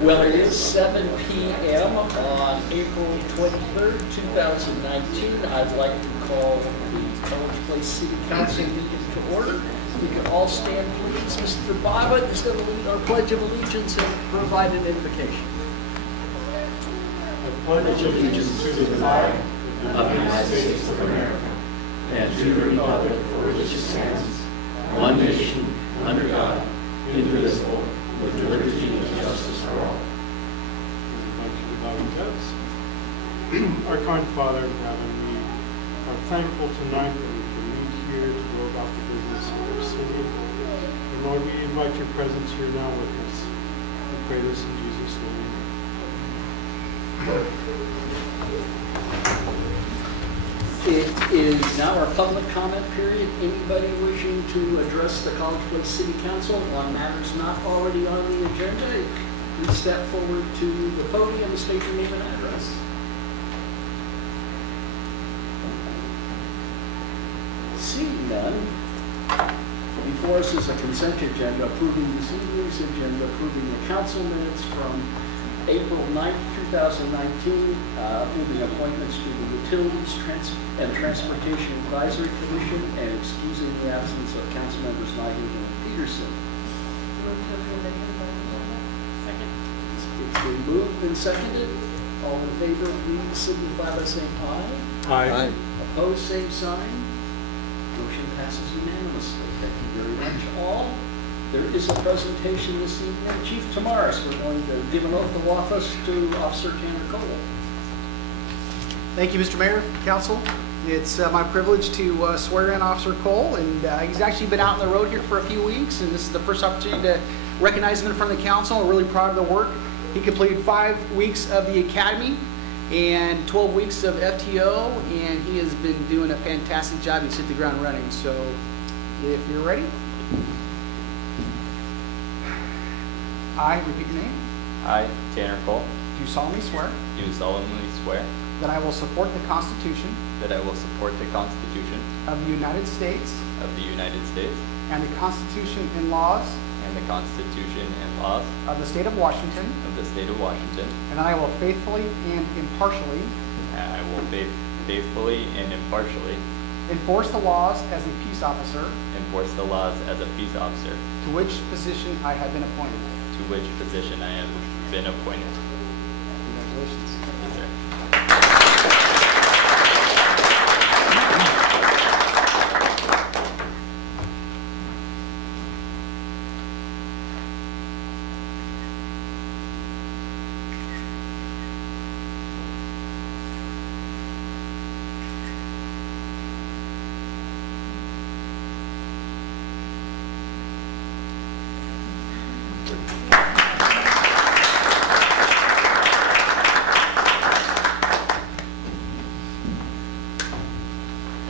Well, it is 7 p.m. on April 23rd, 2019. I'd like to call the College Place City Council meeting to order. We can all stand, please. Mr. Bobbitt is going to lead our Pledge of Allegiance and provide an invocation. I pledge allegiance to the flag of the United States of America and to the republic for which it stands, one nation, under God, indivisible, with liberty and justice for all. Our kind Father in heaven, we are thankful tonight that we can meet here to go about the business of our city. And Lord, we invite your presence here now with us. We pray this in Jesus' name. It is now our public comment period. Anybody wishing to address the College Place City Council on matters not already on the agenda, please step forward to the podium, state your name and address. Seeing none, before us is a consent agenda approving this evening's agenda, approving the council minutes from April 9th, 2019, moving appointments to the Utilities and Transportation Advisory Commission, and excusing the absence of council members Nyhugen and Peterson. Second. It's been moved and seconded. All in favor, please signify by saying aye. Aye. Opposed, same sign. Motion passes unanimously. Thank you very much, all. There is a presentation this evening. Chief Tamaris, we're going to give an oath of office to Officer Tanner Cole. Thank you, Mr. Mayor, Council. It's my privilege to swear in Officer Cole, and he's actually been out on the road here for a few weeks, and this is the first opportunity to recognize him in front of the council. We're really proud of the work. He completed 5 weeks of the academy and 12 weeks of FTO, and he has been doing a fantastic job. He's hit the ground running. So if you're ready, I repeat your name. I, Tanner Cole, Do solemnly swear do solemnly swear that I will support the Constitution that I will support the Constitution of the United States of the United States and the Constitution and laws and the Constitution and laws of the State of Washington, of the State of Washington, and that I will faithfully and impartially and I will faithfully and impartially enforce the laws as a peace officer enforce the laws as a peace officer, to which position I have been appointed. to which position I have been appointed. Congratulations. Yes, sir.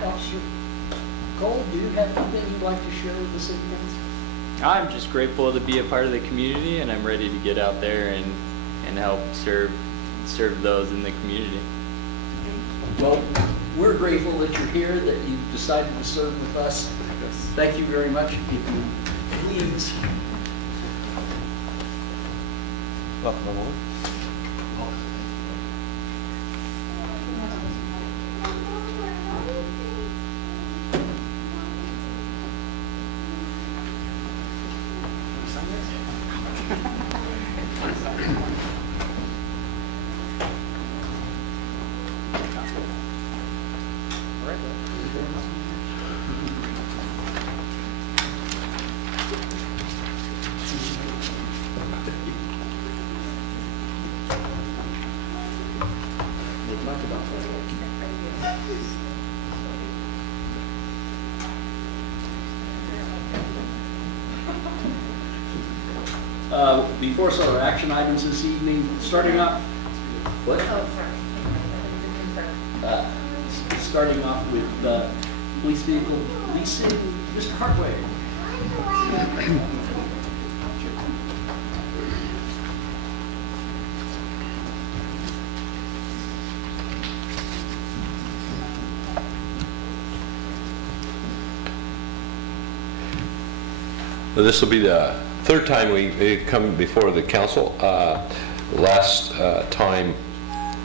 Officer Cole, do you have anything you'd like to share with the city council? I'm just grateful to be a part of the community, and I'm ready to get out there and help serve those in the community. Well, we're grateful that you're here, that you've decided to serve with us. Thank you very much. If you please. Welcome aboard. Before us are our action items this evening, starting off, what? Starting off with police vehicle leasing, Mr. Hartway. Well, this will be the third time we come before the council. Last time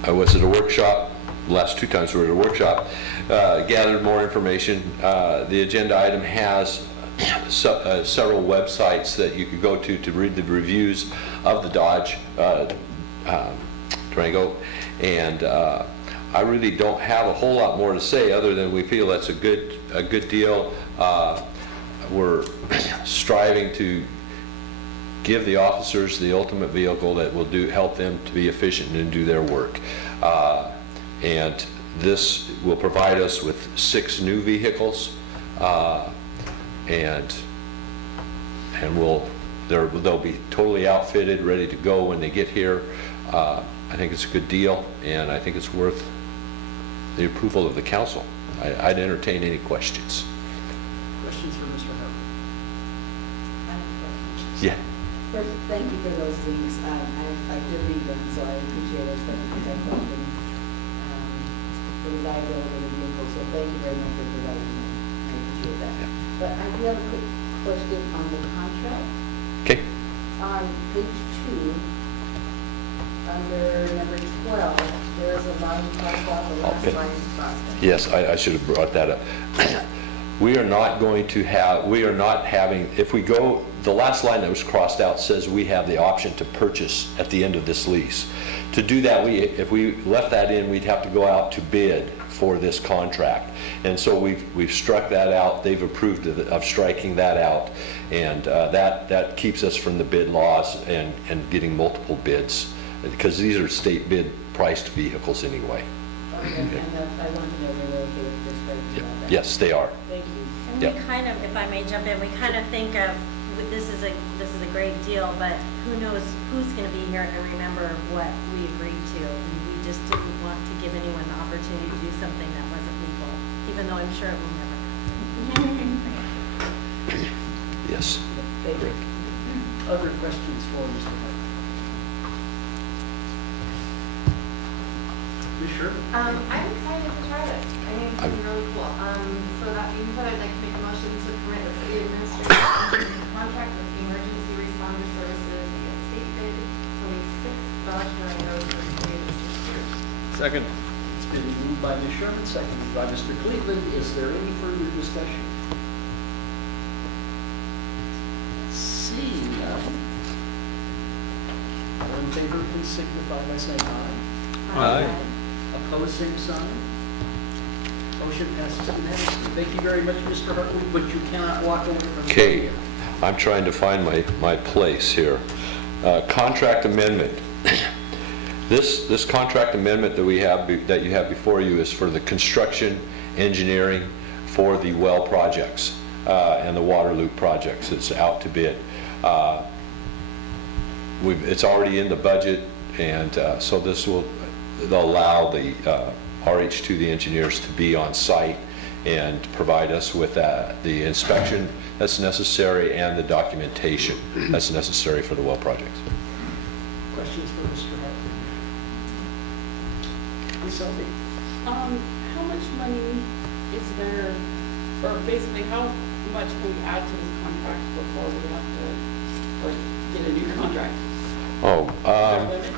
I was at a workshop, last two times we were at a workshop, gathered more information. The agenda item has several websites that you could go to read the reviews of the Dodge Durango, and I really don't have a whole lot more to say other than we feel that's a good deal. We're striving to give the officers the ultimate vehicle that will help them to be efficient and do their work. And this will provide us with 6 new vehicles, and they'll be totally outfitted, ready to go when they get here. I think it's a good deal, and I think it's worth the approval of the council. I'd entertain any questions. Questions for Mr. Harper? Yeah. First, thank you for those links. I did read them, so I appreciate it, especially because I found them for reliability of the vehicle, so thank you very much for providing them. I appreciate that. Yeah. But I do have a quick question on the contract. Okay. On page 2, under number 12, there is a line crossed out, the last Okay. line is crossed out. Yes, I should have brought that up. We are not having, if we go, the last line that was crossed out says we have the option to purchase at the end of this lease. To do that, if we left that in, we'd have to go out to bid for this contract. And so we've struck that out. They've approved of striking that out. And that keeps us from the bid laws and getting multiple bids, because these are state bid priced vehicles anyway. Okay, and I wanted to know if they're okay with this right Yep. now. Yes, they are. Thank you. And Yep. we kind of, if I may jump in, we kind of think of, this is a great deal, but who knows who's going to be here and remember what we agreed to. And we just didn't want to give anyone the opportunity to do something that wasn't legal, even though I'm sure it will never happen. Yes. Thank you. Other questions for Mr. Harper? Ms. Sherman? I'm excited to try this. I think it's gonna be really cool. So that being said, I'd like to make a motion to permit the city administrator to enter into contract with the Emergency Responder Services via state bid 26 Dodge Durango for a period of 6 years. Second. It's been moved by Ms. Sherman, seconded by Mr. Cleveland. Is there any further discussion? Seeing none. All in favor, please signify by saying aye. Aye. Opposed, same sign. Motion passes unanimously. Thank you very much, Mr. Hartley, but you cannot walk away from the Okay, podium. I'm trying to find my place here. Contract amendment. This contract amendment that you have before you is for the construction engineering for the well projects and the water loop projects. It's out to bid. It's already in the budget, and so this will allow the RH2, the engineers, to be on site and provide us with the inspection that's necessary and the documentation that's necessary for the well projects. Questions for Mr. Hartley? Ms. Selby? How much money is there, or basically how much can we add to this contract before we have to, like, get a new contract? Oh, Is there a limit?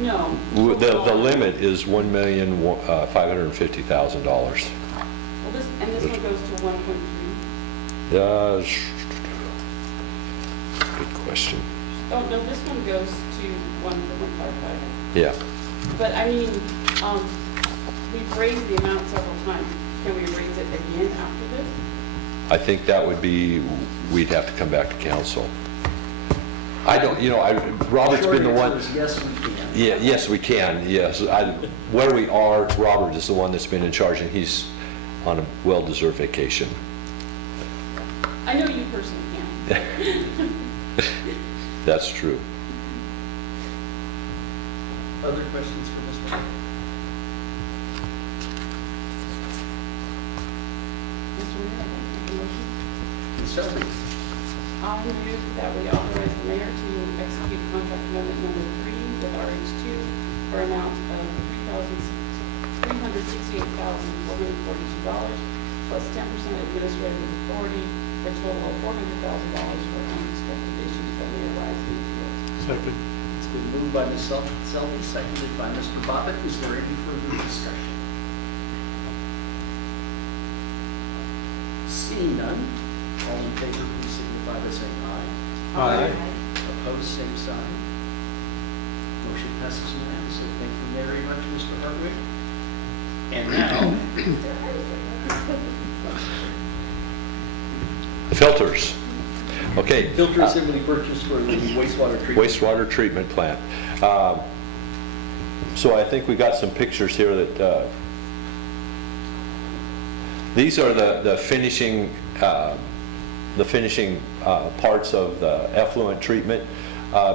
No. the limit is $1,550,000. Well, this one goes to 1.3. Good question. Oh, no, this one goes to 1.55. Yeah. But I mean, we've raised the amount several times. Can we raise it again after this? I think that would be, we'd have to come back to council. I don't, Robert's been the Short one. answer is yes, we can. Yeah, yes, we can, yes. Where we are, Robert is the one that's been in charge, and he's on a well-deserved vacation. I know you personally can. That's true. Other questions for Mr. Hartley? Mr. Mayor, I'd like to make a motion. Ms. Selby? I move that we authorize the mayor to execute contract amendment number 3 with RH2 for an amount of $368,442 plus 10% administrative authority for a total of $400,000 for unexpected issues that may arise in the field. Second. It's been moved by Ms. Selby, seconded by Mr. Bobbitt. Is there any further discussion? Seeing none, all in favor, please signify by saying aye. Aye. Opposed, same sign. Motion passes unanimously. Thank you very much, Mr. Hartwig. And now, The filters. Okay. filters that we purchased for the wastewater treatment. Wastewater treatment plant. So I think we got some pictures here that, these are the finishing parts of the effluent treatment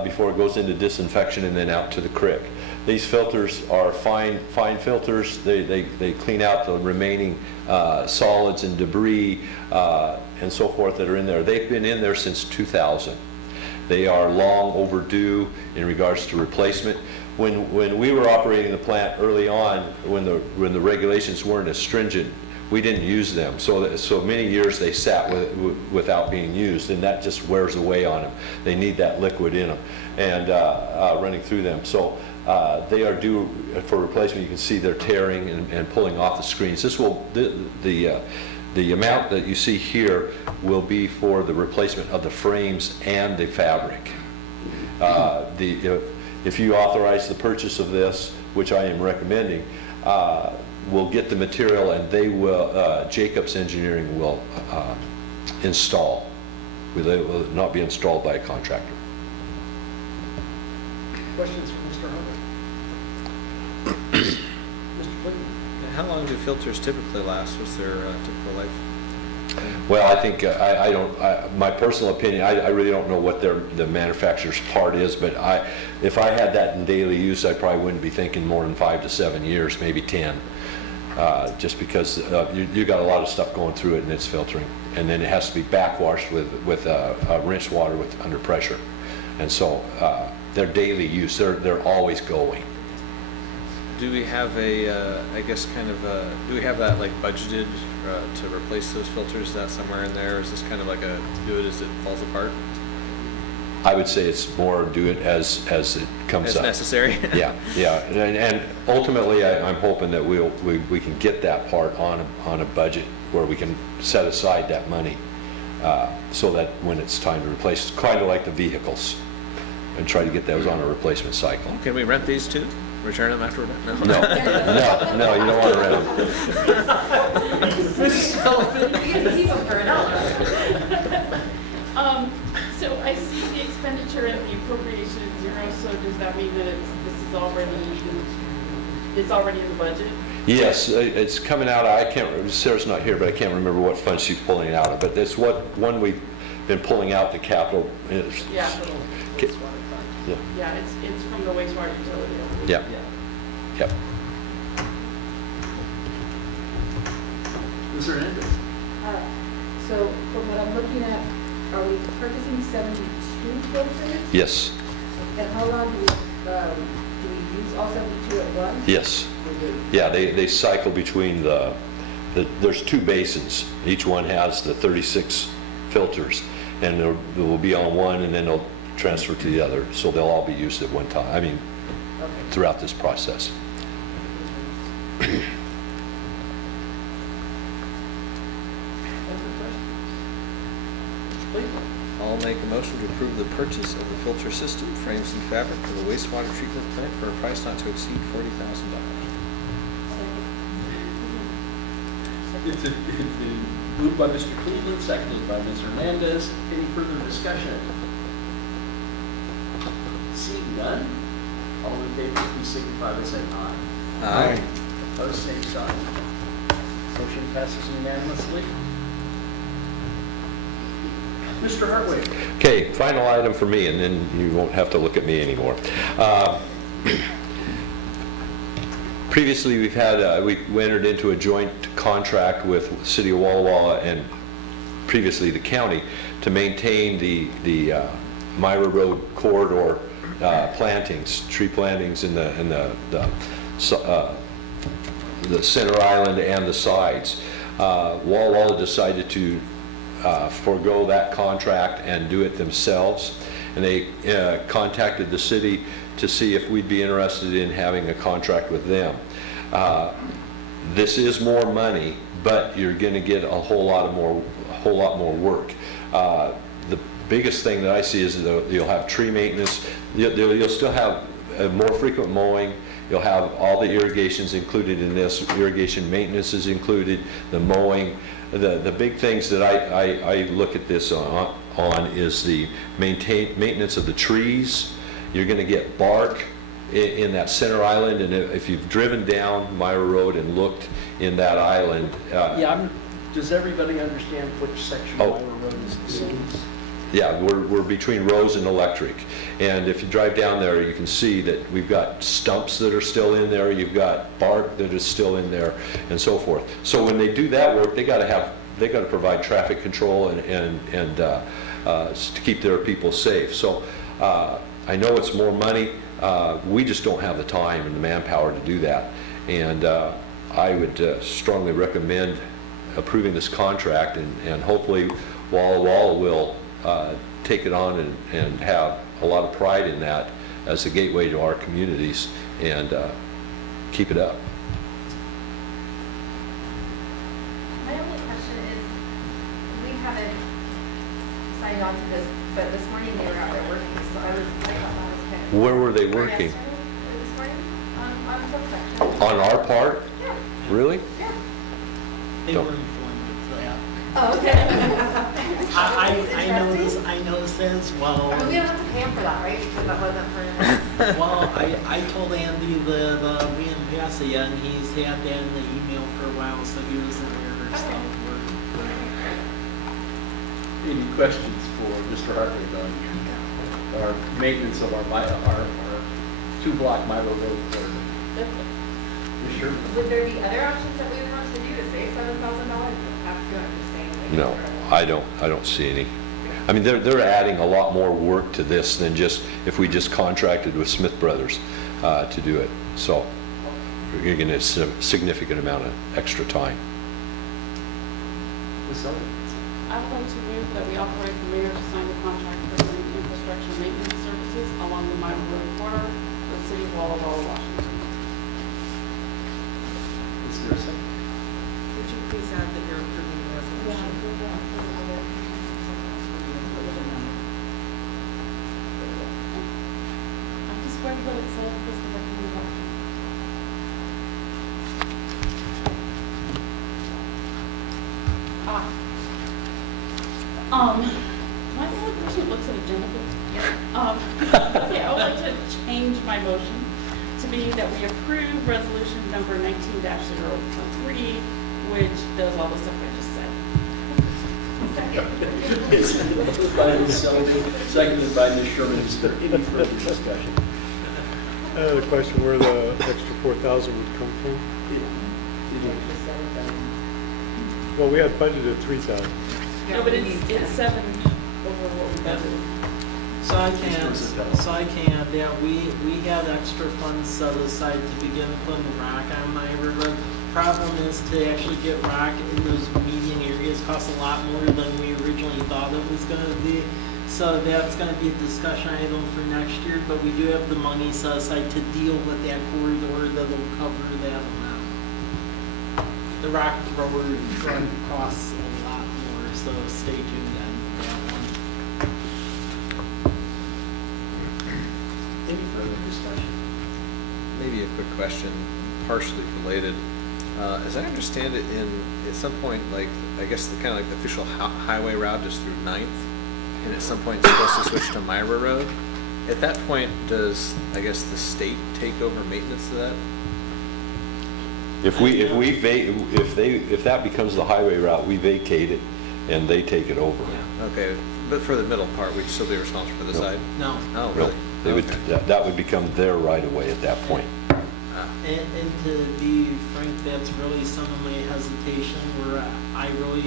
before it goes into disinfection and then out to the creek. These filters are fine filters. They clean out the remaining solids and debris and so forth that are in there. They've been in there since 2000. They are long overdue in regards to replacement. When we were operating the plant early on, when the regulations weren't as stringent, we didn't use them. So many years they sat without being used, and that just wears away on them. They need that liquid in them and running through them. So they are due for replacement. You can see they're tearing and pulling off the screens. This will the amount that you see here will be for the replacement of the frames and the fabric. If you authorize the purchase of this, which I am recommending, we'll get the material and they will, Jacobs Engineering will install. They will not be installed by a contractor. Questions for Mr. Hartwig? Mr. Cleveland? How long do filters typically last? What's their typical life? Well, I think, my personal opinion, I really don't know what the manufacturer's part is, but if I had that in daily use, I probably wouldn't be thinking more than 5 to 7 years, maybe 10. Just because you got a lot of stuff going through it and it's filtering. And then it has to be backwashed with rinse water under pressure. And so their daily use, they're always going. Do we have a, I guess kind of do we have that like budgeted to replace those filters? Is that somewhere in there? Or is this kind of like a do it as it falls apart? I would say it's more do it as it comes As up. necessary? Yeah. And ultimately, I'm hoping that we can get that part on a budget where we can set aside that money so that when it's time to replace, it's kind of like the vehicles, and try to get those on a replacement cycle. Can we rent these too? Return them after we're done? No, you don't want to rent them. Mrs. Sullivan? You get to keep them for an hour. So I see the expenditure and the appropriation is zero, so does that mean that this is already in the budget? Yes, it's coming out, I can't, Sarah's not here, but I can't remember what fund she's pulling it out of, but it's one we've been pulling out the capital. Yeah, for the Okay. wastewater fund. Yeah. Yeah, it's from the wastewater utility. Yeah. Yep. Ms. Hernandez? So from what I'm looking at, are we purchasing 72 filters? Yes, And how long do we use all 72 at once? yes. We do. Yeah, they cycle between there's 2 basins. Each one has the 36 filters, and they will be on one, and then they'll transfer to the other. So they'll all be used at one time, Okay. throughout this process. I'll make a motion to approve the purchase of the filter system, frames and fabric for the wastewater treatment plant for a price not to exceed $40,000. It's been moved by Mr. Cleveland, seconded by Ms. Hernandez. Any further discussion? Seeing none, all in favor, please signify by saying aye. Aye. Opposed, same sign. Motion passes unanimously. Mr. Hartwig? Okay, final item for me, and then you won't have to look at me anymore. Previously, we entered into a joint contract with the City of Walla Walla and previously the county to maintain the Myra Road corridor tree plantings in the center island and the sides. Walla Walla decided to forego that contract and do it themselves. And they contacted the city to see if we'd be interested in having a contract with them. This is more money, but you're going to get a whole lot more work. The biggest thing that I see is that you'll have tree maintenance. You'll still have more frequent mowing. You'll have all the irrigations included in this. Irrigation maintenance is included, the mowing. The big things that I look at this on is the maintenance of the trees. You're going to get bark in that center island, and if you've driven down Myra Road and looked in that island. Does everybody understand which section Oh. Myra Road is in? Yeah, we're between Rose and Electric. And if you drive down there, you can see that we've got stumps that are still in there, you've got bark that is still in there, and so forth. So when they do that work, they got to provide traffic control and to keep their people safe. So I know it's more money. We just don't have the time and the manpower to do that. And I would strongly recommend approving this contract, and hopefully Walla Walla will take it on and have a lot of pride in that as a gateway to our communities, and keep it up. My only question is, we haven't signed on to this, but this morning they were out there working, so I thought that was kind of. Where were they Or working? yesterday, this morning, on subsection. On our part? Yeah, Really? yeah. They No. were informed of that. Oh, okay. I know this as well. I mean, we don't have to pay him for that, right? Because that wasn't for. Well, I told Andy that we didn't pass it yet, and he's had that in the email for a while, so he was aware, so we're. Any questions for Mr. Hartley on our maintenance of our 2-block Myra Road corridor? You sure? Would there be other options that we would want to do to save $7,000? We don't have to, I'm just saying. like, No, I don't see any. I mean, they're adding a lot more work to this than just if we just contracted with Smith Brothers to do it. So you're going to get a significant amount of extra time. Ms. Sullivan? I would like to move that we authorize the mayor to sign the contract for the infrastructure maintenance services along the Myra Road corridor for the city of Walla Walla, Washington. Is there a second? Would you please add that you're approving the resolution? I'm just going to let it say because the recommended action. My only person looks at agenda. Okay, I would like to change my motion to be that we approve resolution number 19-013, which does all the stuff I just said. It's moved by Ms. Sullivan, seconded by Ms. Sherman. Is there any further discussion? I had a question where the extra 4,000 would come from. Well, we had budgeted 3,000. No, but it's 7 over what we budgeted. So I can add that we had extra funds set aside to begin putting rock on Myra Road. Problem is to actually get rock in those median areas costs a lot more than we originally thought it was going to be. So that's going to be a discussion item for next year, but we do have the money set aside to deal with that corridor that'll cover that amount. The rock road truck costs a lot more, so stay tuned on that one. Any further discussion? Maybe a quick question, partially related. As I understand it, at some point, like, I guess the kind of like the official highway route is through 9th, and at some point it's supposed to switch to Myra Road. At that point, does, I guess, the state take over maintenance of that? If that becomes the highway route, we vacate it and they take it over. Okay, but for the middle part, we'd still be responsible for the No. side? No. Oh, No, really? they would, Okay. that would become their right of way at that point. And to be frank, that's really some of my hesitation where I really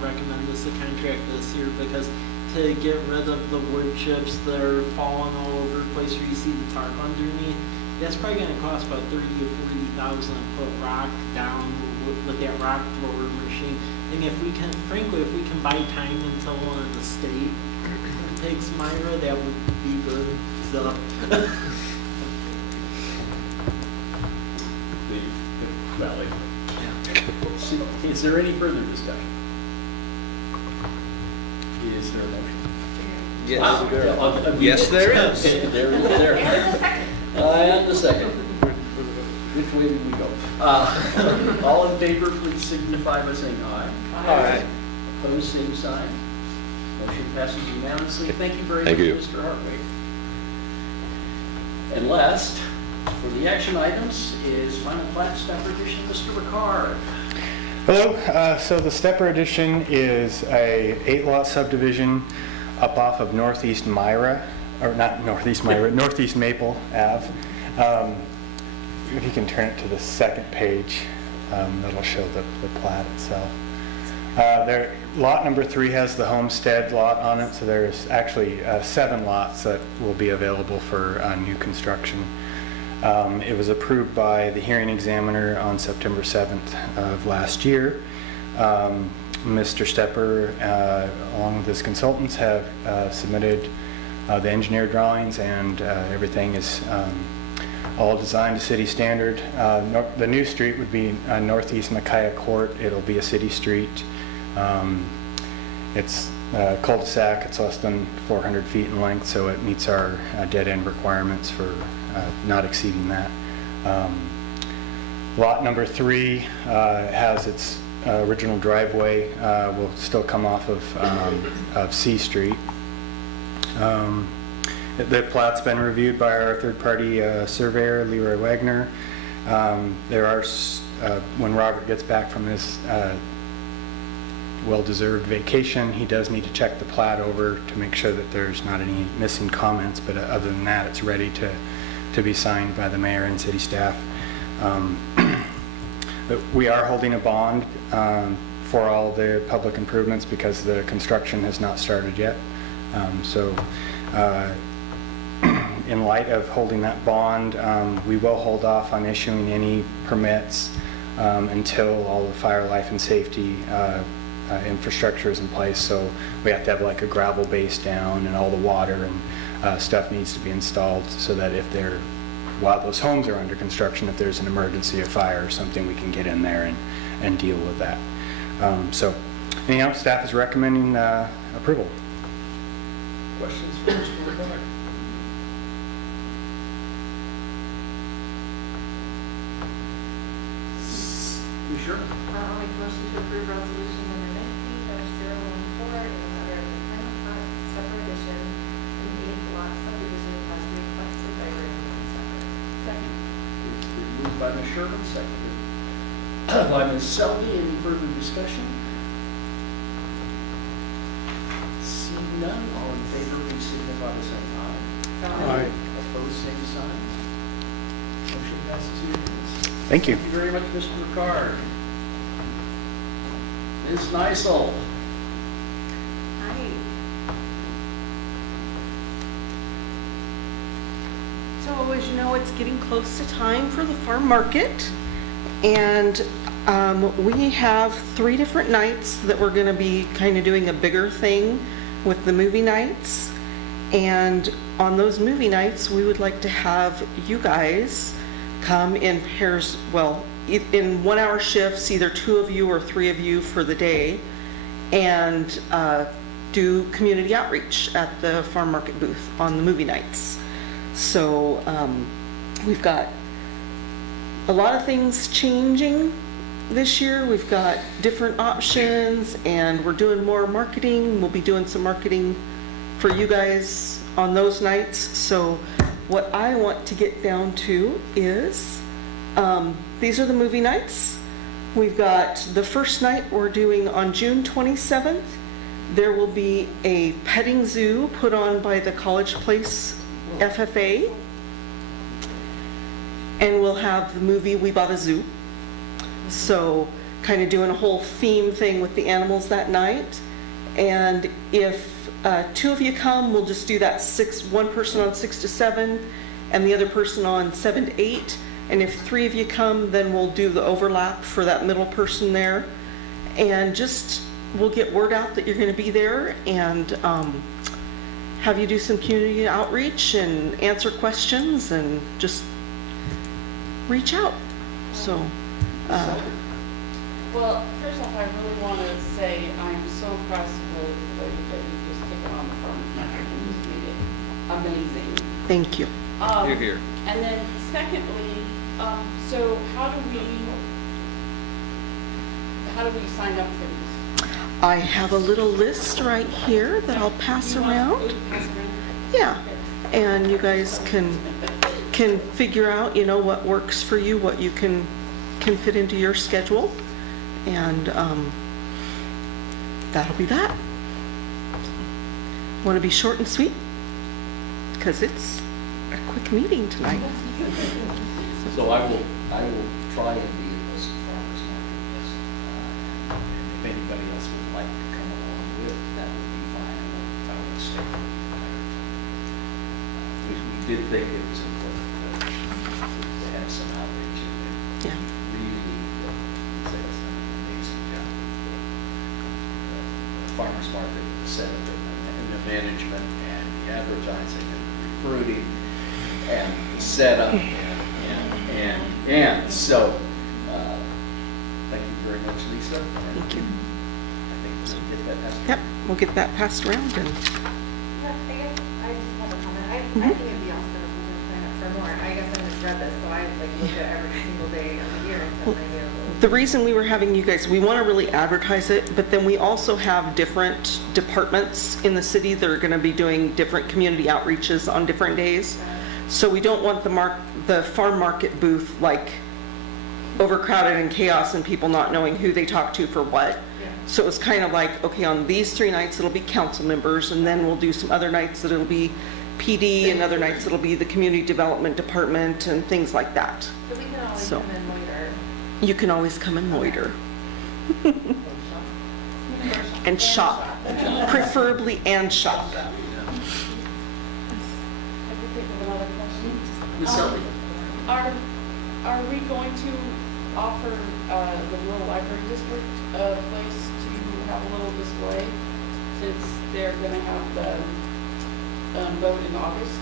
recommend this a contract this year, because to get rid of the wood chips that are falling all over the place where you see the tarp underneath, that's probably gonna cost about 30 to 40,000 to put rock down with that rock thrower machine. And if we can, frankly, if we can buy time until the state takes Myra, that would be good, so. Valley. Is there any further discussion? Is there a motion? Yes. Wow. Yes, there is. There. And the second. Which way did we go? All in favor, please signify by saying aye. Aye. Opposed, same sign. Motion passes unanimously. Thank you very much, Thank you. Mr. Hartwig. And last, for the action items, is final plat step edition, Mr. Ricard. Hello, so the Stepper Edition is a 8-lot subdivision up off of Northeast Myra, or not Northeast Myra, Northeast Maple Ave. If you can turn it to the second page, that'll show the plat itself. Lot number 3 has the homestead lot on it, so there's actually 7 lots that will be available for new construction. It was approved by the hearing examiner on September 7th of last year. Mr. Stepper, along with his consultants, have submitted the engineer drawings, and everything is all designed to city standard. The new street would be Northeast Micaiah Court. It'll be a city street. It's a cul-de-sac. It's less than 400 feet in length, so it meets our dead-end requirements for not exceeding that. Lot number 3 has its original driveway, will still come off of C Street. The plat's been reviewed by our third-party surveyor, Leroy Wagner. There are, when Robert gets back from his well-deserved vacation, he does need to check the plat over to make sure that there's not any missing comments, but other than that, it's ready to be signed by the mayor and city staff. We are holding a bond for all the public improvements because the construction has not started yet. In light of holding that bond, we will hold off on issuing any permits until all the fire, life, and safety infrastructure is in place. So we have to have like a gravel base down, and all the water and stuff needs to be installed so that while those homes are under construction, if there's an emergency, a fire or something, we can get in there and deal with that. So anyhow, staff is recommending approval. Questions for Mr. Ricard? You sure? I'll make a motion to approve resolution number 19-014 in the matter of the final plat Stepper Edition in the 8-lot subdivision as requested by Raymond Stepper. Second. It's been moved by Ms. Sherman, seconded by Ms. Selby. Any further discussion? Seeing none, all in favor, please signify by saying aye. Aye. Opposed, same sign. Motion passes unanimously. Thank you. Thank you very much, Mr. Ricard. Ms. Nysel. Hi. So as you know, it's getting close to time for the farm market. And we have 3 different nights that we're going to be kind of doing a bigger thing with the movie nights. And on those movie nights, we would like to have you guys come in pairs, well, in 1-hour shifts, either 2 of you or 3 of you for the day, and do community outreach at the farm market booth on the movie nights. So we've got a lot of things changing this year. We've got different options, and we're doing more marketing. We'll be doing some marketing for you guys on those nights. So what I want to get down to is, these are the movie nights. We've got the first night we're doing on June 27th. There will be a petting zoo put on by the College Place FFA. And we'll have the movie We Bought a Zoo. So kind of doing a whole theme thing with the animals that night. And if 2 of you come, we'll just do that 1 person on 6 to 7. and the other person on 7 to 8. And if 3 of you come, then we'll do the overlap for that middle person there. And just, we'll get word out that you're going to be there, and have you do some community outreach and answer questions and just reach out. So, Well, first off, I really want to say I'm so impressed with the way that you just took it on the farmer's market and just made it amazing. thank you. Here, here. And then secondly, so how do we sign up for these? I have a little list right here that I'll pass You want- around. pass around? Yeah, and you guys can figure out, what works for you, what you can fit into your schedule, and that'll be that. Want to be short and sweet? Because it's a quick meeting tonight. So I will try and be at this farmer's market, yes. And if anybody else would like to come along with, that would be fine. I won't stay for the entire time. We did think it was important to have some outreach, and Yeah. really, say it's an amazing job. The farmer's market, the setup and the management and the advertising and the recruiting and the setup and so, thank you very much, Lisa. And Thank you. I think we'll get that passed. Yep, we'll get that passed around, and Yeah, I guess I just have a comment. I think it'd be awesome if we can sign up for more. I guess I misread this, so I look at every single day of the year and stuff maybe a little. the reason we were having you guys, we want to really advertise it, but then we also have different departments in the city that are going to be doing different community outreaches on different days. So we don't want the farm market booth like overcrowded and chaos and people not knowing who they talk to for what. So it was kind of like, okay, on these 3 nights it'll be council members, and then we'll do some other nights that it'll be PD, and other nights it'll be the community development department and things like that. So we can always So- come in later. You can always come and loiter. And shop, preferably and shop. I could think of another question. Ms. Sully? Are we going to offer the rural library district a place to have a little display, since they're gonna have the vote in August?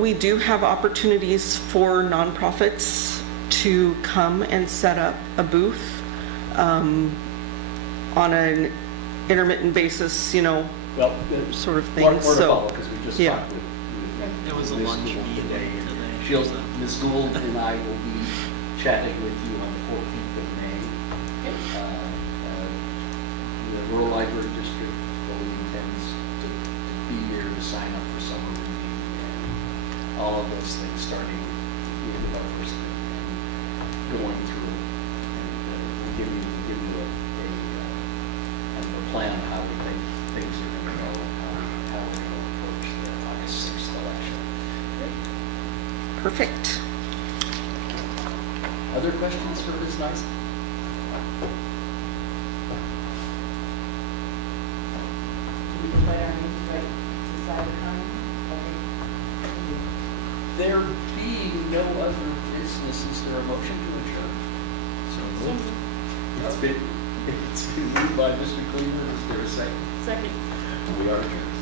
We do have opportunities for nonprofits to come and set up a booth on an intermittent basis, Well, sort of thing. more to So, follow, because we just yeah. talked with There was a Ms. lunch Gould meeting today. today. Ms. Gould and I will be chatting with you on the 14th of May. The rural library district fully intends to be here to sign up for summer reading and all of those things, starting the end of our first thing and going through it. And we'll give you a kind of a plan of how we think things are going to go and how we're going to approach the August 6th election. perfect. Other questions for Ms. Nice? We decide our names right, decide on, There being no other business, is there a motion to adjourn? It's been moved by Mr. Cleaver. Is there a second? Second. We are adjourned.